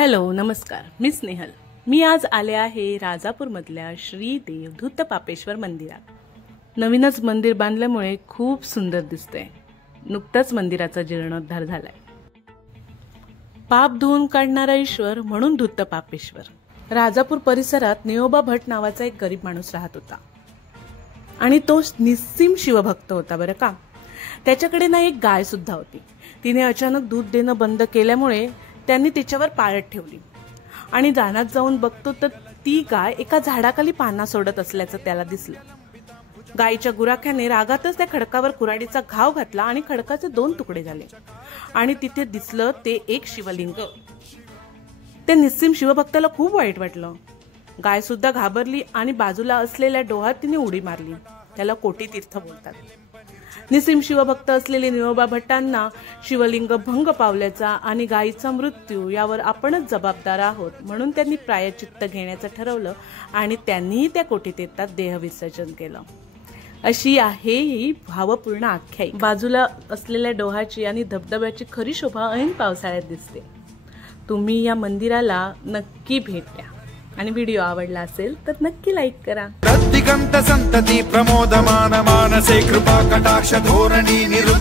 Hello नमस्कार, मी स्नेहल। मी आज आले आहे राजापूरमधल्या श्री देवधूत पापेश्वर मंदिरात। नवीनच मंदिर बांधल्यामुळे खूप सुंदर दिसतंय। नुकताच मंदिराचा जीर्णोद्धार झालाय। पाप धुवून काढणारा ईश्वर म्हणून धूत पापेश्वर। राजापूर परिसरात निळोबा भट नावाचा एक गरीब माणूस राहत होता आणि तो निस्सीम शिवभक्त होता बरं का। त्याच्याकडे ना एक गाय सुद्धा होती। तिने अचानक दूध देणं बंद केल्यामुळे त्यांनी तिच्यावर पाळत ठेवली आणि रानात जाऊन बघतो तर ती गाय एका झाडाखाली पाना सोडत असल्याचं त्याला दिसलं। गायीच्या गुराख्याने रागातच त्या खडकावर कुऱ्हाडीचा घाव घातला आणि खडकाचे 2 तुकडे झाले आणि तिथे दिसलं ते एक शिवलिंग। त्या निस्सीम शिवभक्ताला खूप वाईट वाटलं। गाय सुद्धा घाबरली आणि बाजूला असलेल्या डोहात तिने उडी मारली। त्याला कोटी तीर्थ बोलतात। निस्सीम शिवभक्त असलेले निळोबा भट्टांना शिवलिंग भंग पावल्याचा आणि गायीचा मृत्यू यावर आपणच जबाबदार आहोत म्हणून त्यांनी प्रायश्चित्त घेण्याचं ठरवलं आणि त्यांनीही त्या कोटीतीर्थात देहविसर्जन केलं। अशी आहे ही भावपूर्ण आख्यायिका। बाजूला असलेल्या डोहाची आणि धबधब्याची खरी शोभा ऐन पावसाळ्यात दिसते। तुम्ही या मंदिराला नक्की भेट द्या आणि व्हिडिओ आवडला असेल तर नक्की लाईक करा। दिगंत संतती प्रमोदमान मानसे कृपा कटाक्ष धोरणी